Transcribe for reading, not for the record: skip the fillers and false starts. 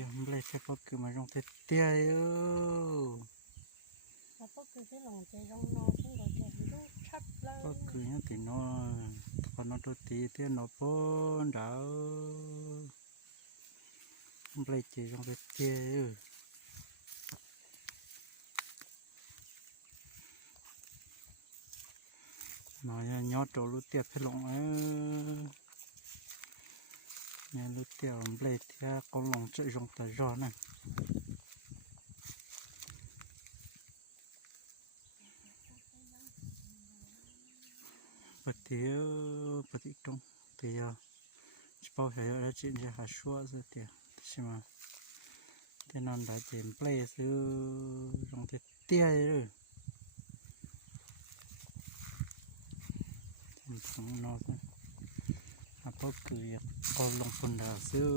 ยังไม่ใช่พอคือมาลงเตี้ยแล้วก็คือcái lòng chơi rong no xong rồi chạy lúc chắp lên ก็คือยังตินอพอนอตัวตีเตี้ยนอป้อนดาวไม่ใช่ลงเตี้ยน้อยยอดตัวลูกเตี้ยเพลงเนี่ยลูกเตี้ยไม่เตี้ยก็ลงจะลงแต่รอนั่นปฏิปฏิตรงเตี้ยจะพอเหรอจะจะหาชัวร์สักเตี้ยใช่ไหมเตี้ยนอนได้เต็มเพลย์ซื้อลงเตี้ยเลยทั้งนอกนะพอคือก็ลงทุนดาวซื้อ